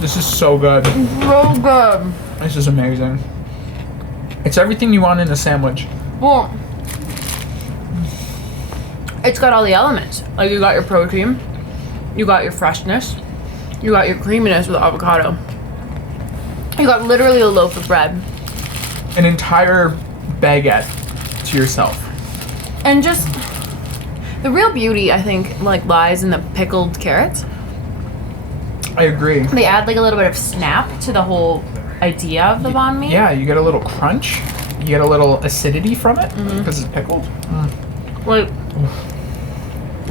This is so good. So good. This is amazing. It's everything you want in a sandwich. Well, it's got all the elements. Like you got your protein, you got your freshness, you got your creaminess with avocado. You got literally a loaf of bread. An entire baguette to yourself. And just the real beauty, I think, like lies in the pickled carrots. I agree. They add like a little bit of snap to the whole idea of the banh mi. Yeah, you get a little crunch. You get a little acidity from it because it's pickled. Like,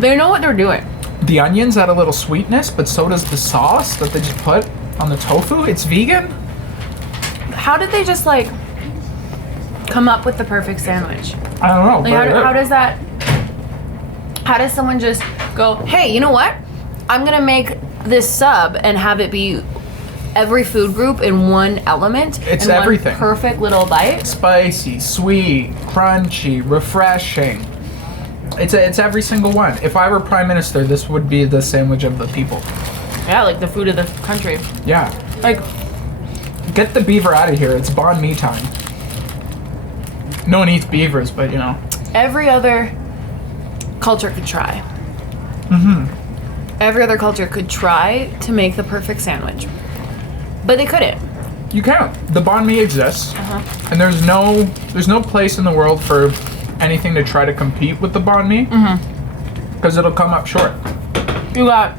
they know what they're doing. The onions add a little sweetness, but so does the sauce that they just put on the tofu. It's vegan. How did they just like come up with the perfect sandwich? I don't know. Like, how does that? How does someone just go, hey, you know what? I'm gonna make this sub and have it be every food group in one element. It's in everything. One perfect little bite. Spicy, sweet, crunchy, refreshing. It's every single one. If I were prime minister, this would be the sandwich of the people. Yeah, like the food of the country. Yeah. Like, Get the beaver out of here. It's banh mi time. No one eats beavers, but you know. every other culture could try. Every other culture could try to make the perfect sandwich, but they couldn't. You can't. The banh mi exists, and there's no place in the world for anything to try to compete with the banh mi, because it'll come up short. You got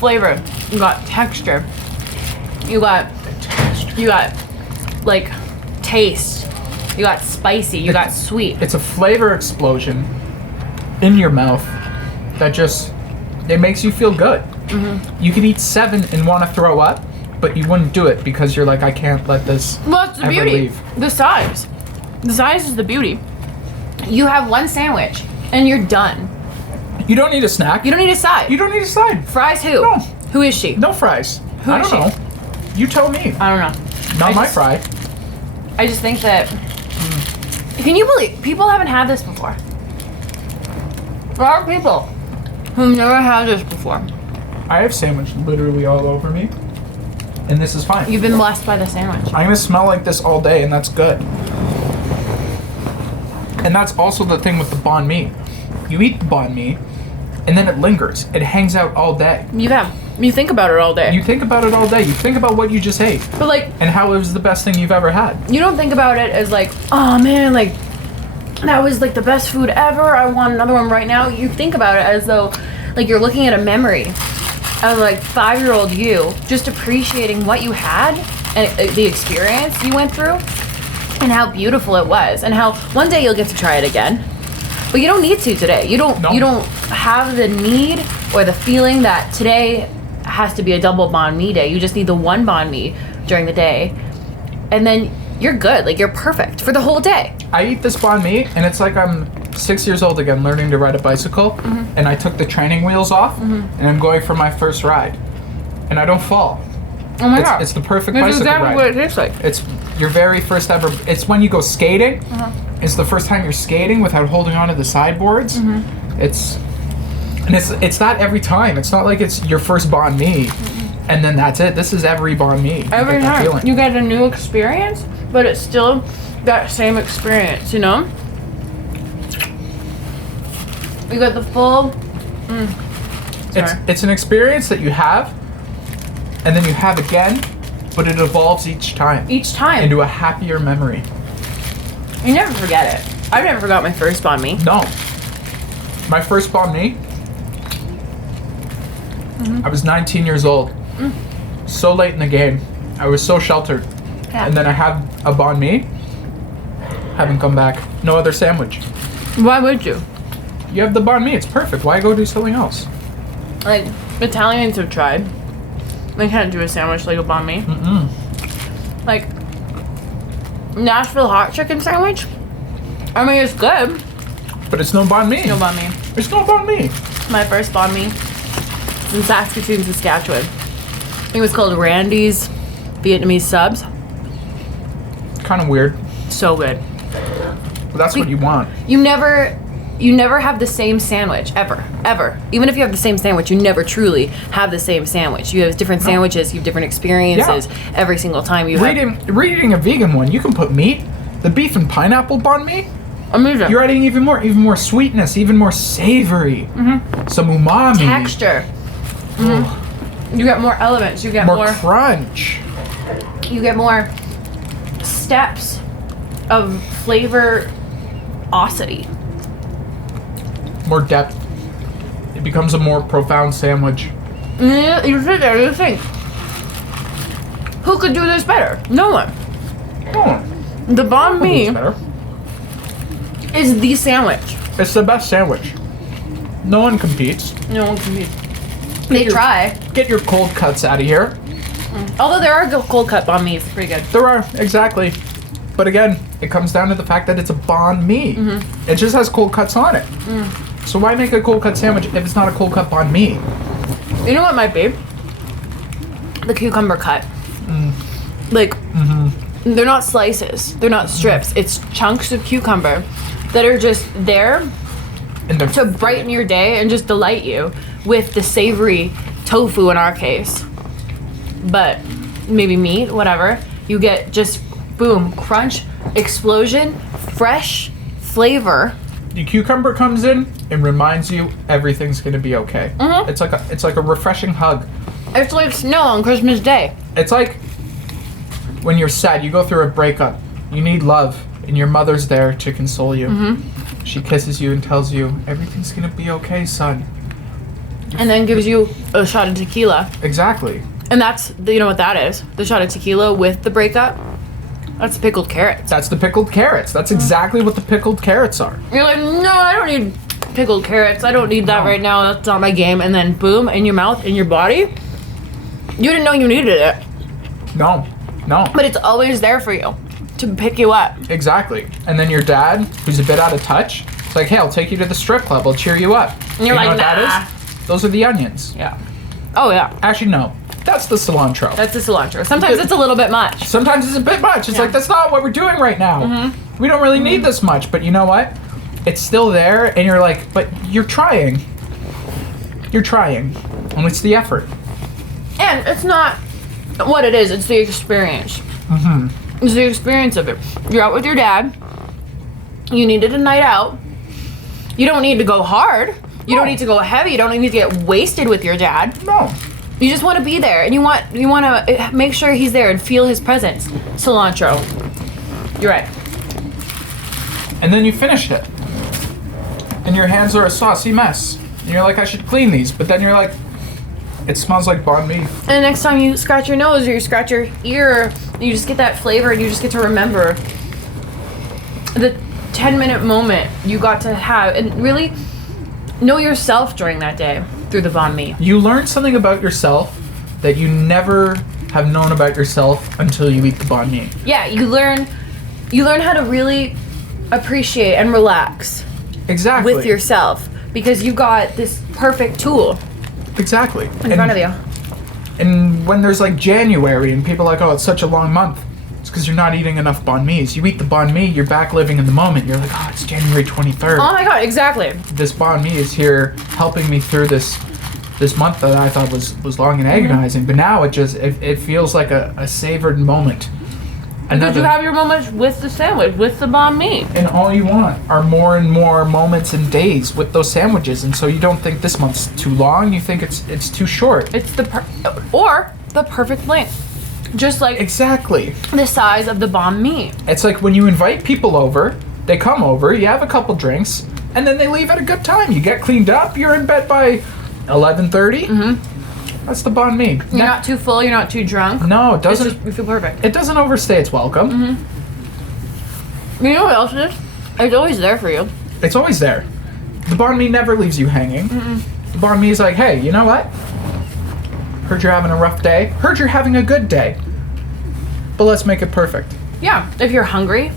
flavor, you got texture, you got like taste, you got spicy, you got sweet. It's a flavor explosion in your mouth that just it makes you feel good. You could eat 7 and want to throw up, but you wouldn't do it because you're like, I can't let this. Well, that's the ever beauty. leave. The size is the beauty. You have one sandwich and you're done. You don't need a snack. You don't need a side. You don't need a side. Fries who? No. Who is she? No fries. Who I is don't she? know. You tell me. I don't know. Not I my just- fry. I just think that. Can you believe people haven't had this before? There are people who've never had this before. I have sandwich literally all over me, and this is fine. You've been blessed by the sandwich. I'm gonna smell like this all day, and that's good. And that's also the thing with the banh mi. You eat the banh mi, and then it lingers. It hangs out all day. You think about it all day. You think about it all day. You think about what you just ate But like, and how it was the best thing you've ever had. you don't think about it as like, oh man, like that was like the best food ever. I want another one right now. You think about it as though like you're looking at a memory of like 5-year-old you, just appreciating what you had and the experience you went through and how beautiful it was and how one day you'll get to try it again. But you don't need to today. You don't have the need or the feeling that today has to be a double banh mi day. You just need the one banh mi during the day. And then you're good. Like you're perfect for the whole day. I eat this banh mi, and it's like I'm 6 years old again, learning to ride a bicycle, and I took the training wheels off, and I'm going for my first ride, and I don't fall. Oh my god. It's the perfect That's bicycle exactly ride. what it tastes like. It's your very first ever. It's when you go skating. It's the first time you're skating without holding onto the sideboards. It's that every time. It's not like it's your first banh mi, and then that's it. This is every banh mi. You Every get that time feeling. you get a new experience, but it's still that same experience, you know? You got the full. Sorry. It's an experience that you have, and then you have again, but it evolves each time Each time. into a happier memory. You never forget it. I never forgot my first banh mi. No, my first banh mi. I was 19 years old. So late in the game, I was so sheltered, Yeah. and then I had a banh mi. Haven't come back. No other sandwich. Why would you? You have the banh mi. It's perfect. Why go do something else? Like, Italians have tried. They can't do a sandwich like a banh mi. Like, Nashville hot chicken sandwich? I mean, it's good. But it's no banh mi. No banh mi. It's no banh mi. My first banh mi was in Saskatoon, Saskatchewan. It was called Randy's Vietnamese Subs. Kind of weird. So good. But that's what you want. You never you never have the same sandwich ever. Even if you have the same sandwich, you never truly have the same sandwich. You have different sandwiches, you have different experiences every single time you Reading a vegan one, you can put meat. The beef and pineapple banh mi, amazing. you're adding even more sweetness, even more savory, some umami, Texture. You get more elements. You get more crunch. You get more steps of flavor-osity. More depth. It becomes a more profound sandwich. Yeah, you sit there, you think, who could do this better? No one. The banh mi is the sandwich. It's the best sandwich. No one competes. No one competes. They try. Get your cold cuts out of here. Although there are cold cut banh mi, it's pretty good. There are, exactly. But again, it comes down to the fact that it's a banh mi. It just has cold cuts on it. So why make a cold cut sandwich if it's not a cold cut banh mi? You know what might be? The cucumber cut. Like, they're not slices. They're not strips. It's chunks of cucumber that are just there to brighten your day and just delight you with the savory tofu in our case. But maybe meat, whatever. You get just boom, crunch, explosion, fresh flavor. The cucumber comes in and reminds you everything's gonna be okay. It's like a refreshing hug. It's like snow on Christmas Day. It's like when you're sad, you go through a breakup, you need love, and your mother's there to console you. She kisses you and tells you everything's gonna be okay, son. And then gives you a shot of tequila. Exactly. And that's, you know what that is? The shot of tequila with the breakup? That's pickled carrots. That's the pickled carrots. That's exactly what the pickled carrots are. You're like, no, I don't need pickled carrots. I don't need that right now. That's not my game. And then boom, in your mouth, in your body. You didn't know you needed it. No. But it's always there for you to pick you up. Exactly. And then your dad, who's a bit out of touch, it's like, hey, I'll take you to the strip club. I'll cheer you up. And you're you know like, what nah. that is? Those are the onions. Yeah. Oh, yeah. Actually, no. That's the cilantro. That's the cilantro. Sometimes it's a little bit much. Sometimes it's a bit much. It's like, that's not what we're doing right now. We don't really need this much. But you know what? It's still there, and you're like, but you're trying. You're trying. And it's the effort. And it's not what it is. It's the experience. It's the experience of it. You're out with your dad. You needed a night out. You don't need to go hard. You don't need to go heavy. You don't need to get wasted with your dad. No. You just want to be there, and you want to make sure he's there and feel his presence. Cilantro. You're right. And then you finished it. And your hands are a saucy mess. And you're like, I should clean these. But then you're like, it smells like banh mi. And the next time you scratch your nose or you scratch your ear, you just get that flavor and you just get to remember the 10-minute moment you got to have and really know yourself during that day through the banh mi. You learn something about yourself that you never have known about yourself until you eat the banh mi. Yeah, you learn how to really appreciate and relax. Exactly. With yourself because you got this perfect tool. Exactly. In front of you. And when there's like January and people are like, oh, it's such a long month, it's because you're not eating enough banh mi's. You eat the banh mi, you're back living in the moment. You're like, oh, it's January 23rd. Oh my god, exactly. This banh mi is here helping me through this month that I thought was long and agonizing. But now it feels like a savored moment. Because you have your moments with the sandwich, with the banh mi. And all you want are more and more moments and days with those sandwiches. And so you don't think this month's too long. You think it's too short. It's the perfect length. Just like exactly the size of the banh mi. It's like when you invite people over, they come over, you have a couple drinks, and then they leave at a good time. You get cleaned up, you're in bed by 11:30. That's the banh mi. You're not too full, you're not too drunk. No, it doesn't. You feel perfect. It doesn't overstay its welcome. You know what else it is? It's always there for you. It's always there. The banh mi never leaves you hanging. The banh mi is like, hey, you know what? Heard you're having a rough day. Heard you're having a good day. But let's make it perfect. Yeah. If you're hungry,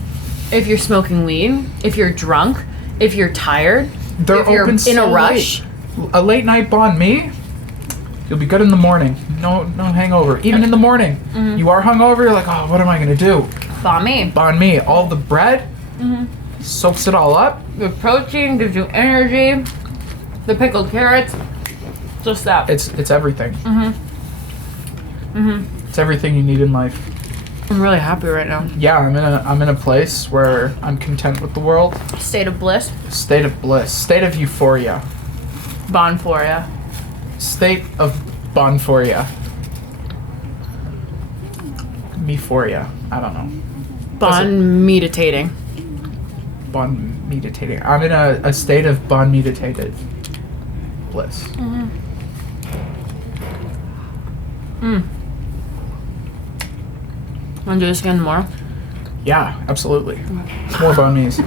if you're smoking weed, if you're drunk, if you're tired, They're if you're open in so a rush. Late. A late night banh mi, you'll be good in the morning. No hangover. Even in the morning, you are hungover. You're like, oh, what am I gonna do? Banh mi. Banh mi. All the bread. Soaks it all up. The protein gives you energy. The pickled carrots, just that. It's everything. It's everything you need in life. I'm really happy right now. Yeah, I'm in a place where I'm content with the world. State of bliss. State of bliss. State of euphoria. Bonforia. State of bonforia. Meforia. I don't know. Bon meditating. Bon meditating. I'm in a state of bon meditated bliss. Wanna do this again tomorrow? Yeah, absolutely. More bon mes.